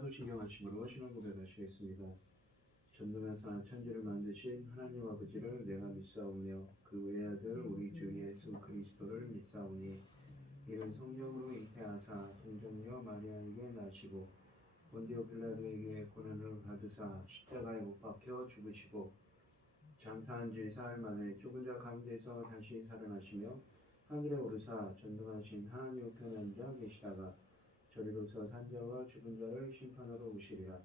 사도신경하심으로 신앙 고백하시겠습니다. 전능하사 천지를 만드신 하나님 아버지를 내가 믿사오며 그 외아들 우리 주 예수 그리스도를 믿사오니 이는 성령으로 잉태하사 동정녀 마리아에게 나시고 본디오 빌라도에게 고난을 받으사 십자가에 못 박혀 죽으시고 장사한 지 사흘 만에 죽은 자 가운데서 다시 살아나시며 하늘에 오르사 전능하신 하나님 우편에 앉아 계시다가 저리로서 산자와 죽은 자를 심판하러 오시리라.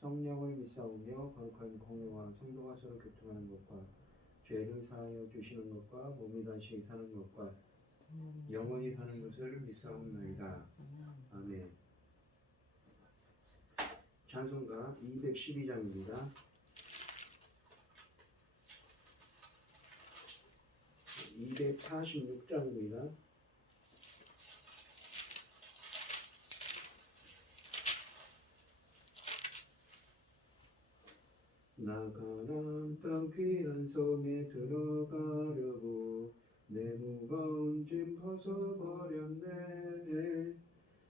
성령을 믿사오며 거룩한 공회와 성도가 서로 교통하는 것과 죄를 사하여 주시는 것과 몸이 다시 사는 것과 영원히 사는 것을 믿사옵나이다. 아멘. 찬송가 212장입니다. 246장입니다. 나 가나안 땅 귀한 섬에 들어가려고 내 무거운 짐 벗어버렸네.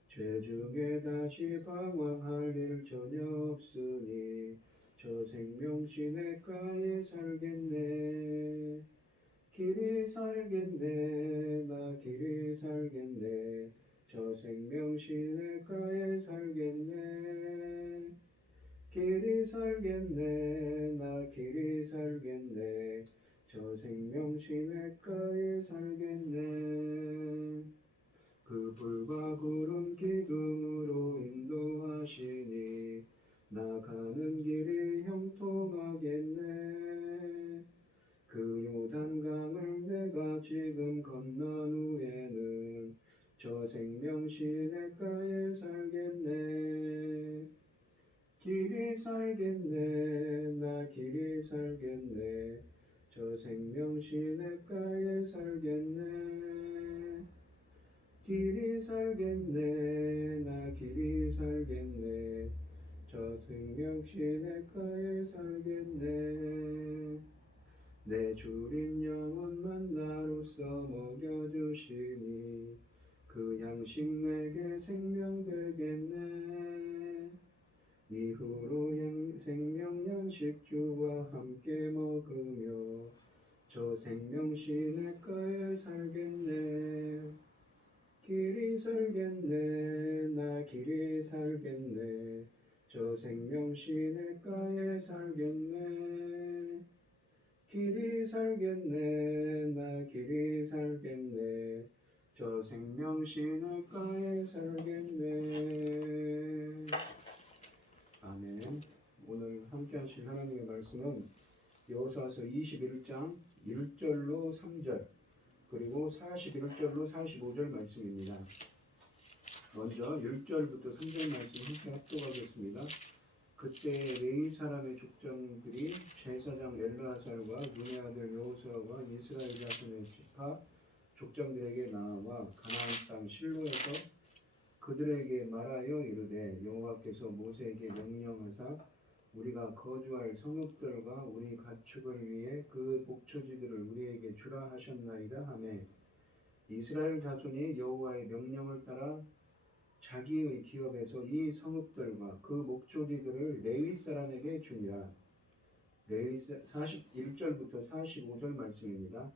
죄 중에 다시 방황할 일 전혀 없으니 저 생명 시냇가에 살겠네. 길이 살겠네. 나 길이 살겠네. 저 생명 시냇가에 살겠네. 길이 살겠네. 나 길이 살겠네. 저 생명 시냇가에 살겠네. 그 불과 구름 기둥으로 인도하시니 나가는 길이 형통하겠네. 그 요단강을 내가 지금 건넌 후에는 저 생명 시냇가에 살겠네. 길이 살겠네. 나 길이 살겠네. 저 생명 시냇가에 살겠네. 길이 살겠네. 나 길이 살겠네. 저 생명 시냇가에 살겠네. 내 주린 영혼만 나로서 먹여주시니 그 양식 내게 생명 되겠네. 이후로 생명 양식 주와 함께 먹으며 저 생명 시냇가에 살겠네. 길이 살겠네. 나 길이 살겠네. 저 생명 시냇가에 살겠네. 길이 살겠네. 나 길이 살겠네. 저 생명 시냇가에 살겠네. 아멘. 오늘 함께 하실 하나님의 말씀은 여호수아서 21장 1절로 3절 그리고 41절로 45절 말씀입니다. 먼저 1절부터 3절 말씀 함께 합독하겠습니다. 그때 레위 사람의 족장들이 제사장 엘르아살과 눈의 아들 여호수아와 이스라엘 자손의 지파 족장들에게 나와 가나안 땅 실로에서 그들에게 말하여 이르되 여호와께서 모세에게 명령하사 우리가 거주할 성읍들과 우리 가축을 위해 그 목초지들을 우리에게 주라 하셨나이다 하매 이스라엘 자손이 여호와의 명령을 따라 자기의 기업에서 이 성읍들과 그 목초지들을 레위 사람에게 주니라. 레위 41절부터 45절 말씀입니다.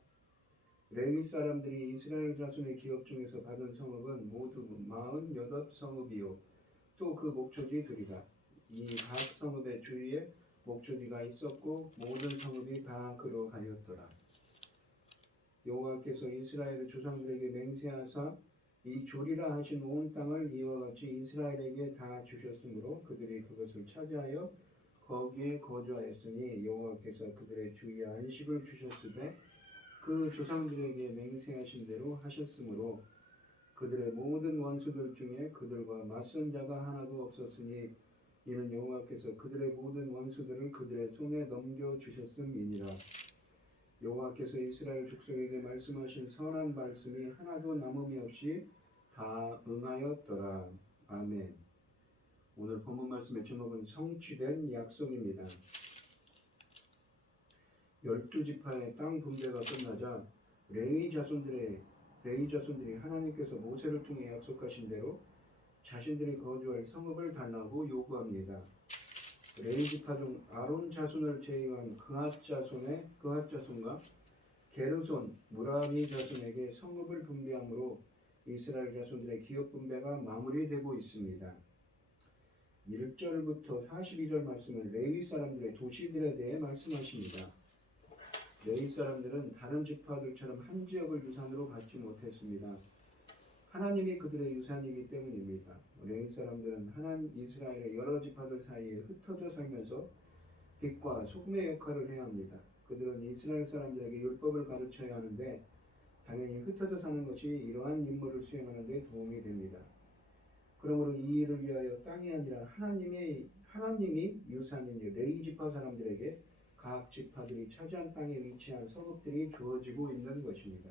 레위 사람들이 이스라엘 자손의 기업 중에서 받은 성읍은 모두 48성읍이요 또 그 목초지들이라. 이 각 성읍의 주위에 목초지가 있었고 모든 성읍이 다 그러하였더라. 여호와께서 이스라엘 조상들에게 맹세하사 이 주리라 하신 온 땅을 이와 같이 이스라엘에게 다 주셨으므로 그들이 그것을 차지하여 거기에 거주하였으니 여호와께서 그들의 주위에 안식을 주셨으되 그 조상들에게 맹세하신 대로 하셨으므로 그들의 모든 원수들 중에 그들과 맞선 자가 하나도 없었으니 이는 여호와께서 그들의 모든 원수들을 그들의 손에 넘겨주셨음이니라. 여호와께서 이스라엘 족속에게 말씀하신 선한 말씀이 하나도 남음이 없이 다 응하였더라. 아멘. 오늘 본문 말씀의 제목은 성취된 약속입니다. 12지파의 땅 분배가 끝나자 레위 자손들이 하나님께서 모세를 통해 약속하신 대로 자신들이 거주할 성읍을 달라고 요구합니다. 레위 지파 중 아론 자손을 제외한 그핫 자손과 게르손, 무라리 자손에게 성읍을 분배함으로 이스라엘 자손들의 기업 분배가 마무리되고 있습니다. 1절부터 42절 말씀은 레위 사람들의 도시들에 대해 말씀하십니다. 레위 사람들은 다른 지파들처럼 한 지역을 유산으로 갖지 못했습니다. 하나님이 그들의 유산이기 때문입니다. 레위 사람들은 이스라엘의 여러 지파들 사이에 흩어져 살면서 빛과 소금의 역할을 해야 합니다. 그들은 이스라엘 사람들에게 율법을 가르쳐야 하는데 당연히 흩어져 사는 것이 이러한 임무를 수행하는 데 도움이 됩니다. 그러므로 이 일을 위하여 땅이 아니라 하나님이 유산인 레위 지파 사람들에게 각 지파들이 차지한 땅에 위치한 성읍들이 주어지고 있는 것입니다.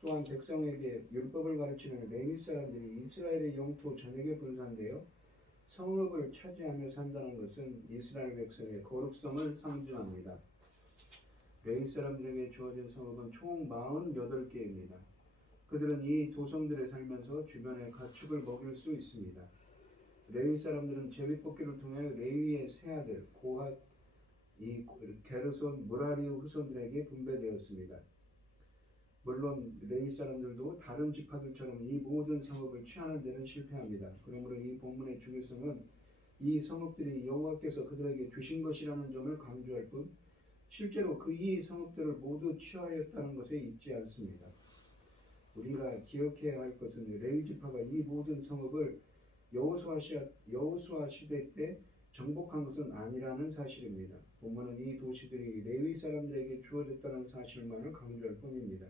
또한 백성에게 율법을 가르치는 레위 사람들이 이스라엘의 영토 전역에 분산되어 성읍을 차지하며 산다는 것은 이스라엘 백성의 거룩성을 상징합니다. 레위 사람들에게 주어진 성읍은 총 48개입니다. 그들은 이 도성들에 살면서 주변의 가축을 먹일 수 있습니다. 레위 사람들은 제비뽑기를 통해 레위의 세 아들 고핫, 게르손, 무라리 후손들에게 분배되었습니다. 물론 레위 사람들도 다른 지파들처럼 이 모든 성읍을 취하는 데는 실패합니다. 그러므로 이 본문의 중요성은 이 성읍들이 여호와께서 그들에게 주신 것이라는 점을 강조할 뿐 실제로 이 성읍들을 모두 취하였다는 것에 있지 않습니다. 우리가 기억해야 할 것은 레위 지파가 이 모든 성읍을 여호수아 시대 때 정복한 것은 아니라는 사실입니다. 본문은 이 도시들이 레위 사람들에게 주어졌다는 사실만을 강조할 뿐입니다.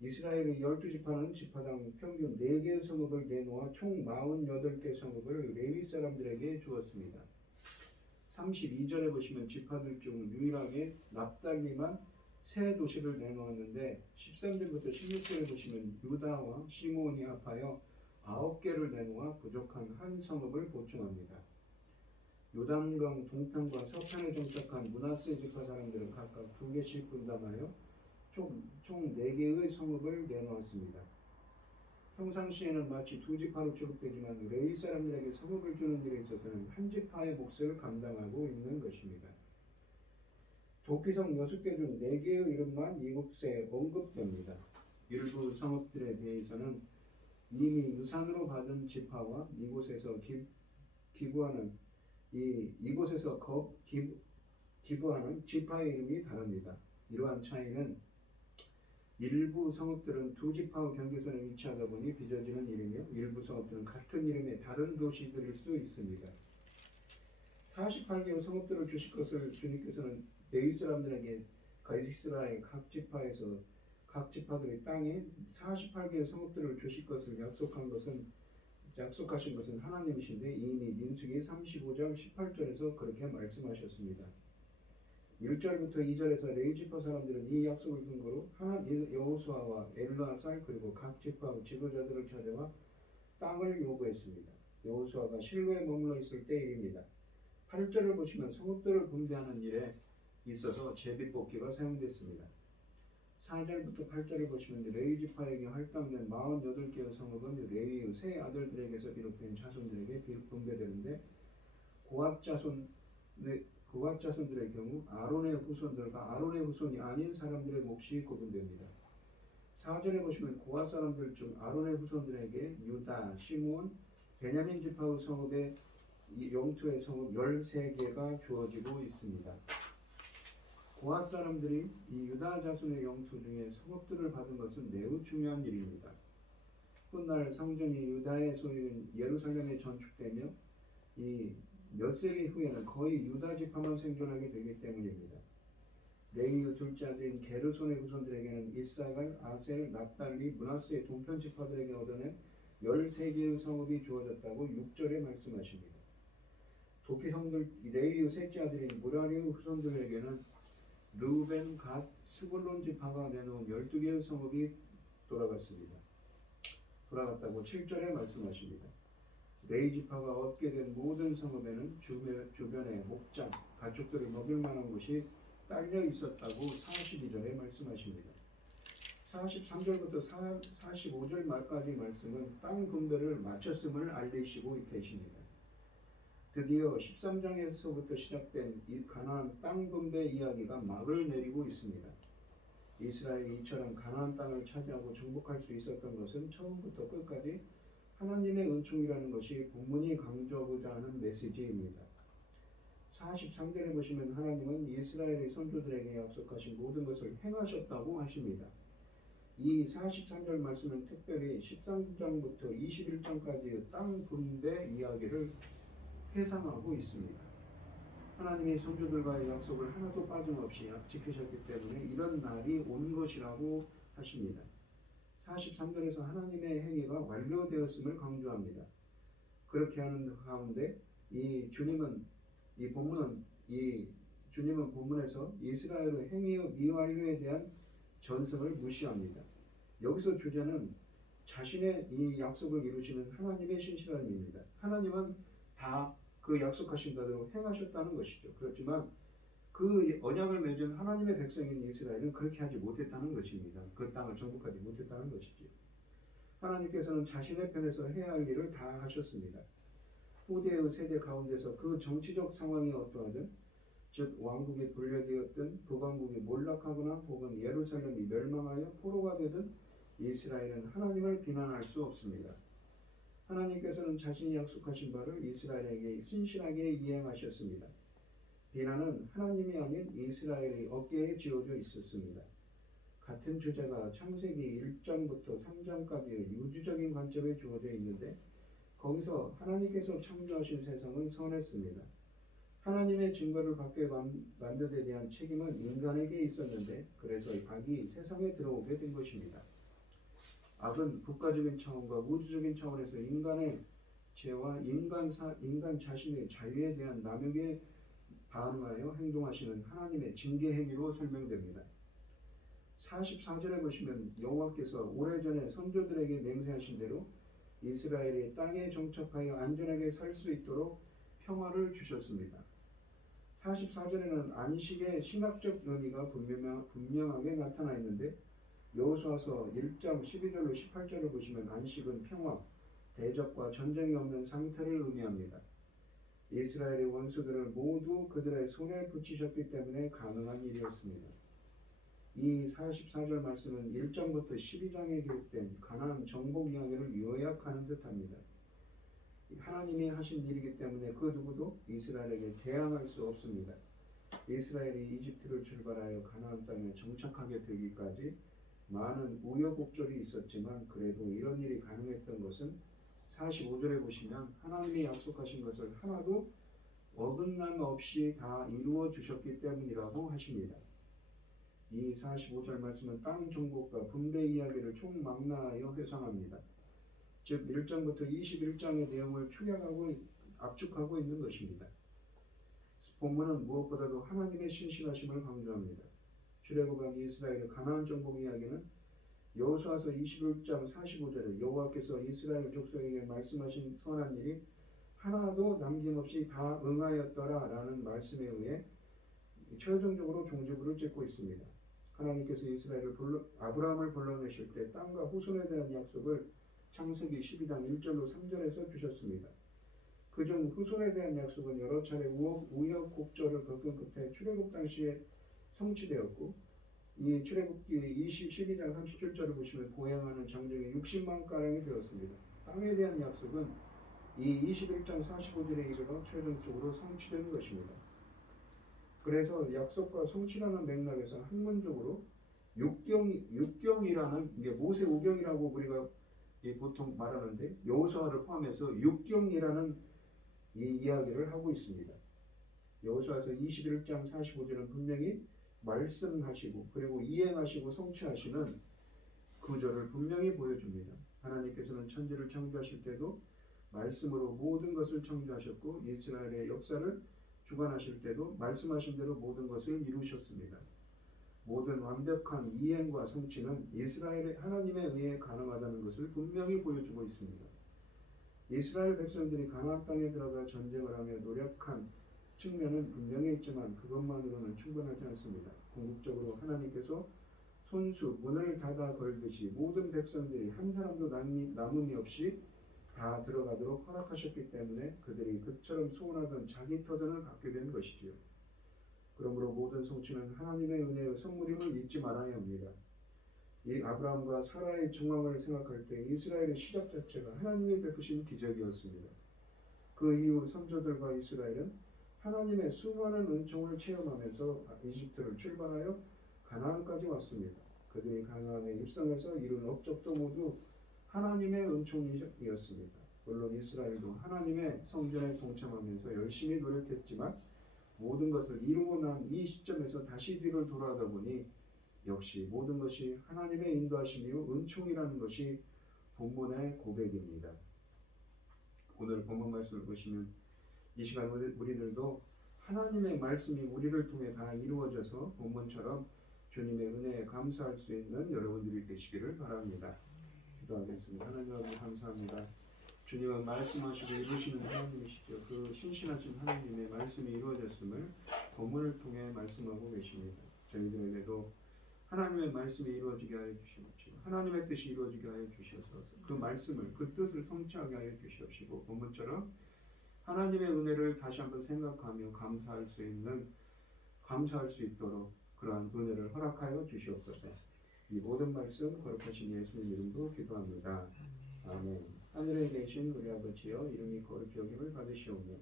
이스라엘의 12지파는 지파당 평균 4개의 성읍을 내놓아 총 48개 성읍을 레위 사람들에게 주었습니다. 32절에 보시면 지파들 중 유일하게 납달리만 세 도시를 내놓았는데 13절부터 16절에 보시면 유다와 시므온이 합하여 9개를 내놓아 부족한 한 성읍을 보충합니다. 요단강 동편과 서편에 정착한 므낫세 지파 사람들은 각각 2개씩 분담하여 총 4개의 성읍을 내놓았습니다. 평상시에는 마치 2지파로 취급되지만 레위 사람들에게 성읍을 주는 일에 있어서는 한 지파의 몫을 감당하고 있는 것입니다. 도피성 6개 중 4개의 이름만 이곳에 언급됩니다. 일부 성읍들에 대해서는 이미 유산으로 받은 지파와 이곳에서 기부하는 지파의 이름이 다릅니다. 이러한 차이는 일부 성읍들은 2지파의 경계선에 위치하다 보니 빚어지는 이름이며 일부 성읍들은 같은 이름의 다른 도시들일 수 있습니다. 48개의 성읍들을 주실 것을 주님께서는 레위 사람들에게 이스라엘 각 지파들의 땅에 48개의 성읍들을 주실 것을 약속하신 것은 하나님이신데 이미 민수기 35장 18절에서 그렇게 말씀하셨습니다. 1절부터 2절에서 레위 지파 사람들은 이 약속을 근거로 여호수아와 엘르아살 그리고 각 지파 지도자들을 찾아와 땅을 요구했습니다. 여호수아가 실로에 머물러 있을 때 일입니다. 8절을 보시면 성읍들을 분배하는 일에 있어서 제비뽑기가 사용됐습니다. 4절부터 8절을 보시면 레위 지파에게 할당된 48개의 성읍은 레위의 세 아들들에게서 비롯된 자손들에게 분배되는데 고핫 자손들의 경우 아론의 후손들과 아론의 후손이 아닌 사람들의 몫이 구분됩니다. 4절에 보시면 고핫 사람들 중 아론의 후손들에게 유다, 시므온, 베냐민 지파의 성읍의 영토의 성읍 13개가 주어지고 있습니다. 고핫 사람들이 이 유다 자손의 영토 중에 성읍들을 받은 것은 매우 중요한 일입니다. 훗날 성전이 유다의 소유인 예루살렘에 전축되며 이 몇 세기 후에는 거의 유다 지파만 생존하게 되기 때문입니다. 레위의 둘째 아들인 게르손의 후손들에게는 이사갈, 아셀, 납달리, 므낫세의 동편 지파들에게 얻어낸 13개의 성읍이 주어졌다고 6절에 말씀하십니다. 도피성들 레위의 셋째 아들인 무라리의 후손들에게는 르우벤, 갓, 스불론 지파가 내놓은 12개의 성읍이 돌아갔다고 7절에 말씀하십니다. 레위 지파가 얻게 된 모든 성읍에는 주변의 목장, 가축들을 먹일 만한 곳이 딸려 있었다고 42절에 말씀하십니다. 43절부터 45절 말까지 말씀은 땅 분배를 마쳤음을 알리시고 계십니다. 드디어 13장에서부터 시작된 이 가나안 땅 분배 이야기가 막을 내리고 있습니다. 이스라엘이 이처럼 가나안 땅을 차지하고 정복할 수 있었던 것은 처음부터 끝까지 하나님의 은총이라는 것이 본문이 강조하고자 하는 메시지입니다. 43절에 보시면 하나님은 이스라엘의 선조들에게 약속하신 모든 것을 행하셨다고 하십니다. 이 43절 말씀은 특별히 13장부터 21장까지의 땅 분배 이야기를 회상하고 있습니다. 하나님이 선조들과의 약속을 하나도 빠짐없이 지키셨기 때문에 이런 날이 온 것이라고 하십니다. 43절에서 하나님의 행위가 완료되었음을 강조합니다. 그렇게 하는 가운데 주님은 본문에서 이스라엘의 행위의 미완료에 대한 전승을 무시합니다. 여기서 주제는 자신의 이 약속을 이루시는 하나님의 신실함입니다. 하나님은 다 그 약속하신 대로 행하셨다는 것이죠. 그렇지만 그 언약을 맺은 하나님의 백성인 이스라엘은 그렇게 하지 못했다는 것입니다. 그 땅을 정복하지 못했다는 것이죠. 하나님께서는 자신의 편에서 해야 할 일을 다 하셨습니다. 후대의 세대 가운데서 그 정치적 상황이 어떠하든, 즉 왕국이 분裂되었든 북왕국이 몰락하거나 혹은 예루살렘이 멸망하여 포로가 되든 이스라엘은 하나님을 비난할 수 없습니다. 하나님께서는 자신이 약속하신 바를 이스라엘에게 신실하게 이행하셨습니다. 비난은 하나님이 아닌 이스라엘의 어깨에 지어져 있었습니다. 같은 주제가 창세기 1장부터 3장까지의 유주적인 관점에 주어져 있는데 거기서 하나님께서 창조하신 세상은 선했습니다. 하나님의 증거를 받게 만든 데 대한 책임은 인간에게 있었는데 그래서 악이 세상에 들어오게 된 것입니다. 악은 국가적인 차원과 우주적인 차원에서 인간의 죄와 인간 자신의 자유에 대한 남용에 반응하여 행동하시는 하나님의 징계 행위로 설명됩니다. 44절에 보시면 여호와께서 오래전에 선조들에게 맹세하신 대로 이스라엘이 땅에 정착하여 안전하게 살 수 있도록 평화를 주셨습니다. 44절에는 안식의 신학적 의미가 분명하게 나타나 있는데 여호수아서 1장 12절로 18절을 보시면 안식은 평화, 대적과 전쟁이 없는 상태를 의미합니다. 이스라엘의 원수들을 모두 그들의 손에 붙이셨기 때문에 가능한 일이었습니다. 이 44절 말씀은 1장부터 12장에 기록된 가나안 정복 이야기를 요약하는 듯합니다. 하나님이 하신 일이기 때문에 그 누구도 이스라엘에게 대항할 수 없습니다. 이스라엘이 이집트를 출발하여 가나안 땅에 정착하게 되기까지 많은 우여곡절이 있었지만 그래도 이런 일이 가능했던 것은 45절에 보시면 하나님이 약속하신 것을 하나도 어긋남 없이 다 이루어 주셨기 때문이라고 하십니다. 이 45절 말씀은 땅 정복과 분배 이야기를 총망라하여 회상합니다. 즉 1장부터 21장의 내용을 압축하고 있는 것입니다. 본문은 무엇보다도 하나님의 신실하심을 강조합니다. 출애굽한 이스라엘의 가나안 정복 이야기는 여호수아서 21장 45절에 여호와께서 이스라엘 족속에게 말씀하신 선한 일이 하나도 남김없이 다 응하였더라 라는 말씀에 의해 최종적으로 종지부를 찍고 있습니다. 하나님께서 아브라함을 불러내실 때 땅과 후손에 대한 약속을 창세기 12장 1절로 3절에서 주셨습니다. 그중 후손에 대한 약속은 여러 차례 우여곡절을 겪은 끝에 출애굽 당시에 성취되었고 이 출애굽기 12장 37절을 보시면 보행하는 장정이 60만 가량이 되었습니다. 땅에 대한 약속은 이 21장 45절에 이르러 최종적으로 성취된 것입니다. 그래서 약속과 성취라는 맥락에서 학문적으로 육경이라는 이게 모세 우경이라고 우리가 보통 말하는데 여호수아를 포함해서 육경이라는 이 이야기를 하고 있습니다. 여호수아서 21장 45절은 분명히 말씀하시고 그리고 이행하시고 성취하시는 구절을 분명히 보여줍니다. 하나님께서는 천지를 창조하실 때도 말씀으로 모든 것을 창조하셨고 이스라엘의 역사를 주관하실 때도 말씀하신 대로 모든 것을 이루셨습니다. 모든 완벽한 이행과 성취는 이스라엘의 하나님에 의해 가능하다는 것을 분명히 보여주고 있습니다. 이스라엘 백성들이 가나안 땅에 들어가 전쟁을 하며 노력한 측면은 분명히 있지만 그것만으로는 충분하지 않습니다. 궁극적으로 하나님께서 손수 문을 닫아 걸듯이 모든 백성들이 한 사람도 남음이 없이 다 들어가도록 허락하셨기 때문에 그들이 그처럼 소원하던 자기 터전을 갖게 된 것이지요. 그러므로 모든 성취는 하나님의 은혜의 선물임을 잊지 말아야 합니다. 이 아브라함과 사라의 정황을 생각할 때 이스라엘의 시작 자체가 하나님의 베푸신 기적이었습니다. 그 이후 선조들과 이스라엘은 하나님의 수많은 은총을 체험하면서 이집트를 출발하여 가나안까지 왔습니다. 그들이 가나안에 입성해서 이룬 업적도 모두 하나님의 은총이었습니다. 물론 이스라엘도 하나님의 성전에 동참하면서 열심히 노력했지만 모든 것을 이루고 난 이 시점에서 다시 뒤를 돌아가다 보니 역시 모든 것이 하나님의 인도하심이요 은총이라는 것이 본문의 고백입니다. 오늘 본문 말씀을 보시면 이 시간 우리들도 하나님의 말씀이 우리를 통해 다 이루어져서 본문처럼 주님의 은혜에 감사할 수 있는 여러분들이 되시기를 바랍니다. 기도하겠습니다. 하나님 아버지 감사합니다. 주님은 말씀하시고 이루시는 하나님이시죠. 그 신실하신 하나님의 말씀이 이루어졌음을 본문을 통해 말씀하고 계십니다. 저희들에게도 하나님의 말씀이 이루어지게 하여 주시옵시고 하나님의 뜻이 이루어지게 하여 주시옵소서. 그 말씀을 그 뜻을 성취하게 하여 주시옵시고 본문처럼 하나님의 은혜를 다시 한번 생각하며 감사할 수 있도록 그러한 은혜를 허락하여 주시옵소서. 이 모든 말씀 거룩하신 예수님 이름으로 기도합니다. 아멘. 하늘에 계신 우리 아버지여 이름이 거룩히 여김을 받으시오며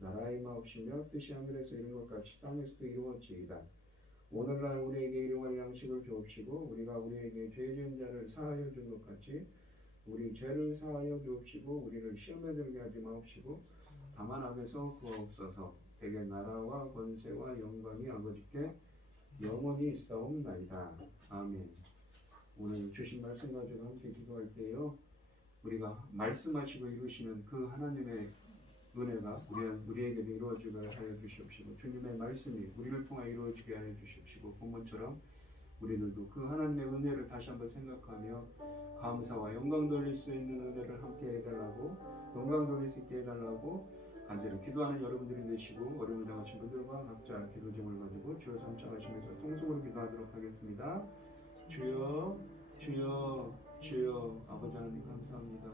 나라의 마옵시며 뜻이 하늘에서 이룬 것 같이 땅에서도 이루어지이다. 오늘날 우리에게 일용할 양식을 주옵시고 우리가 우리에게 죄 지은 자를 사하여 준 것 같이 우리 죄를 사하여 주옵시고 우리를 시험에 들게 하지 마옵시고 다만 악에서 구하옵소서. 대개 나라와 권세와 영광이 아버지께 영원히 있사옵나이다. 아멘. 오늘 주신 말씀 가지고 함께 기도할 때요 우리가 말씀하시고 이루시는 그 하나님의 은혜가 우리에게도 이루어지게 하여 주시옵시고 주님의 말씀이 우리를 통해 이루어지게 하여 주시옵시고 본문처럼 우리들도 그 하나님의 은혜를 다시 한번 생각하며 감사와 영광 돌릴 수 있는 은혜를 함께 해달라고 영광 돌릴 수 있게 해달라고 간절히 기도하는 여러분들이 되시고 어려움을 당하신 분들과 각자 기도 제목을 가지고 주여 삼창하시면서 통속으로 기도하도록 하겠습니다. 주여 주여 주여 아버지 하나님 감사합니다.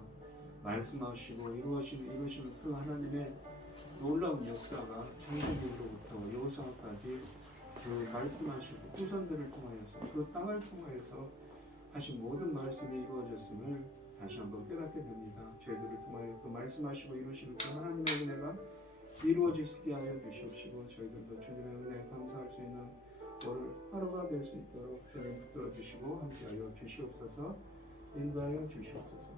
말씀하시고 이루시는 그 하나님의 놀라운 역사가 창세기로부터 여호수아까지 그 말씀하시고 후손들을 통하여서 그 땅을 통하여서 하신 모든 말씀이 이루어졌음을 다시 한번 깨닫게 됩니다. 저희들을 통하여 그 말씀하시고 이루시는 그 하나님의 은혜가 이루어지게 하여 주시옵시고 저희들도 주님의 은혜에 감사할 수 있는 오늘 하루가 될 수 있도록 주님 붙들어 주시고 함께하여 주시옵소서. 인도하여 주시옵소서.